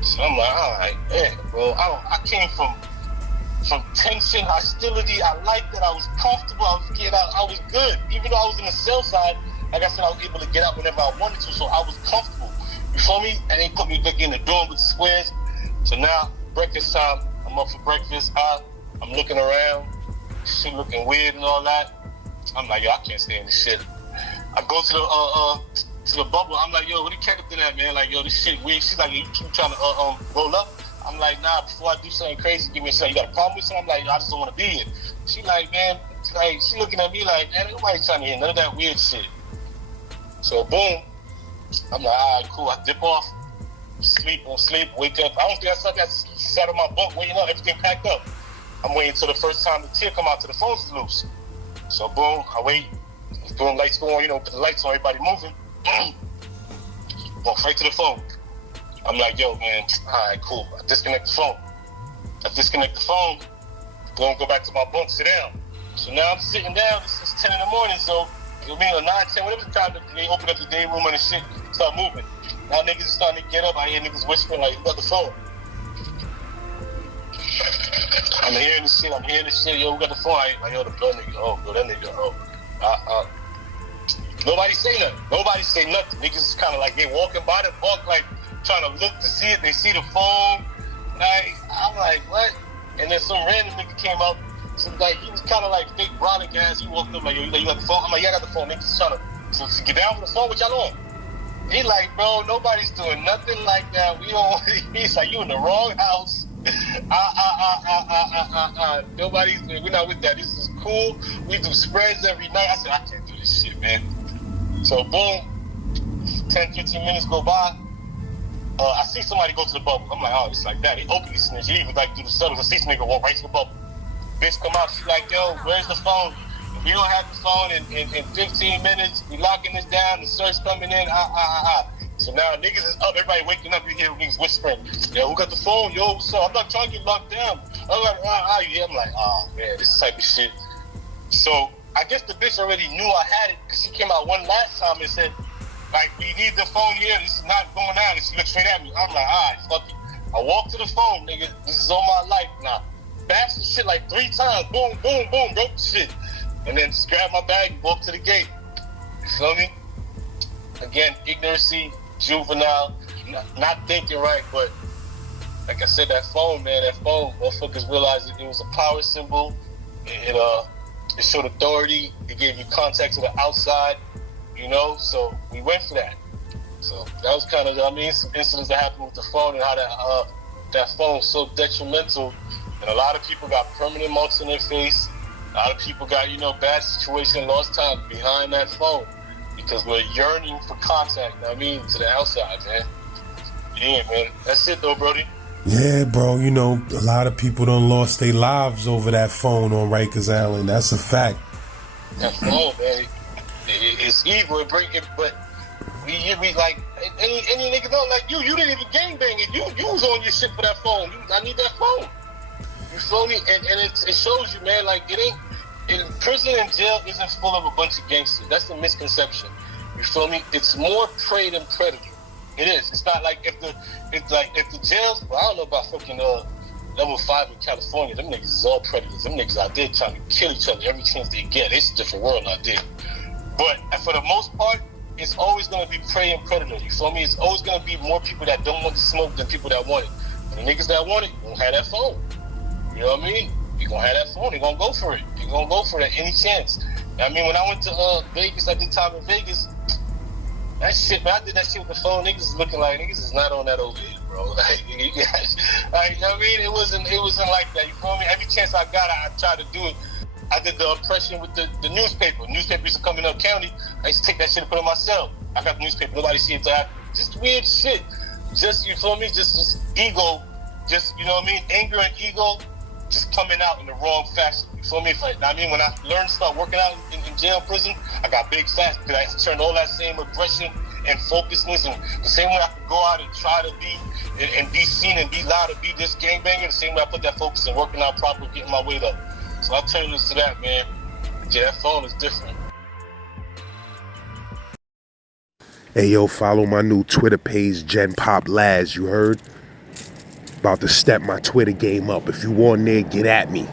So I'm like, all right, yeah, bro. I came from tension, hostility. I liked that. I was comfortable. I was getting out. I was good. Even though I was in the cell side, like I said, I was able to get out whenever I wanted to, so I was comfortable. You feel me? And they put me back in the dorm with the squares. So now, breakfast time, I'm up for breakfast. I'm looking around, shit looking weird and all that. I'm like, yo, I can't stay in this shit. I go to the bubble. I'm like, yo, what the captain at, man? Like, yo, this shit weird. She's like, you keep trying to roll up. I'm like, nah, before I do something crazy, give me a shot. You got a problem with something? I'm like, I just don't want to be here. She like, man, like, she looking at me like, man, nobody's trying to hear none of that weird shit. So, boom. I'm like, all right, cool. I dip off, sleep, wake up. I don't think I sat on my bunk waiting up, everything packed up. I'm waiting till the first time the tear come out till the phones is loose. So, boom, I wait. Boom, lights go on, put the lights on, everybody moving. Walk right to the phone. I'm like, yo, man, all right, cool. I disconnect the phone. Boom, go back to my bunk, sit down. So now I'm sitting down. It's 10 in the morning, so it'll be 9, 10, whatever the time they open up the day room and the shit start moving. Now niggas is starting to get up. I hear niggas whispering like, who got the phone? I'm hearing the shit. Yo, who got the phone? Like, yo, the blood nigga. Oh, yo, that nigga. Oh. Nobody say nothing. Niggas is kind of like, they walking by the bunk, like, trying to look to see it. They see the phone. Like, I'm like, what? And then some random nigga came up. So, like, he was kind of like fake brolic ass. He walked up like, yo, you got the phone? I'm like, yeah, I got the phone. Niggas trying to get down with the phone. What y'all on? He like, bro, nobody's doing nothing like that. We don't. He's like, you in the wrong house. We're not with that. This is cool. We do spreads every night. I said, I can't do this shit, man. So boom, 10, 15 minutes go by. I see somebody go to the bubble. I'm like, oh, it's like that. They open this snitch. He even like do the stutters. I see this nigga walk right to the bubble. Bitch come out. She's like, yo, where's the phone? If we don't have the phone in 15 minutes, we locking this down. The search coming in. So now niggas is up. Everybody waking up. You hear niggas whispering. Yo, who got the phone? Yo, what's up? I'm not trying to get locked down. I'm like, I'm like, oh man, this type of shit. So I guess the bitch already knew I had it because she came out one last time and said, like, we need the phone here. This is not going on. And she looked straight at me. I'm like, all right, fuck it. I walk to the phone, nigga. This is all my life now. Bash the shit like 3 times. Boom, boom, boom. Broke the shit. And then just grab my bag and walk to the gate. You feel me? Again, ignorancy, juvenile, not thinking right, but like I said, that phone, motherfuckers realized that it was a power symbol. It showed authority. It gave you contact to the outside, so we went for that. So that was kind of, some incidents that happened with the phone and how that that phone so detrimental, and a lot of people got permanent marks on their face. A lot of people got, bad situation, lost time behind that phone because we're yearning for contact, to the outside, man. Yeah, man. That's it, though, Brody. Yeah, bro, a lot of people done lost their lives over that phone on Rikers Island. That's a fact. That phone, man, it's evil. It bring it, but we like any nigga know, like you didn't even gangbang it. You was on your shit for that phone. I need that phone. You feel me? And it shows you, man, like it ain't in prison and jail isn't full of a bunch of gangsters. That's the misconception. You feel me? It's more prey than predator. It is. It's not like if the jails. Well, I don't know about fucking level 5 in California. Them niggas is all predators. Them niggas out there trying to kill each other every chance they get. It's a different world out there. But for the most part, it's always gonna be prey and predator. You feel me? It's always gonna be more people that don't want to smoke than people that want it. And the niggas that want it, gonna have that phone. You know what I mean? You gonna have that phone. You're gonna go for it. You're gonna go for it any chance. When I went to Vegas, I did time in Vegas. That shit, man, I did that shit with the phone. Niggas is looking like niggas is not on that over here, bro. It wasn't like that. You feel me? Every chance I got, I tried to do it. I did the oppression with the newspaper. Newspapers are coming up county. I used to take that shit and put it on myself. I got the newspaper. Nobody see it. Just weird shit. Just, you feel me? Just ego. Just, you know what I mean? Anger and ego just coming out in the wrong fashion. You feel me? When I learned to start working out in jail and prison, I got big fast because I turned all that same aggression and focusedness, and the same way I could go out and try to be and be seen and be loud and be this gangbanger, the same way I put that focus in working out properly, getting my weight up. So I turned this to that, man. Yeah, that phone is different. Hey, yo, follow my new Twitter page, Gen Pop Laz, you heard? About to step my Twitter game up. If you on there, get at me.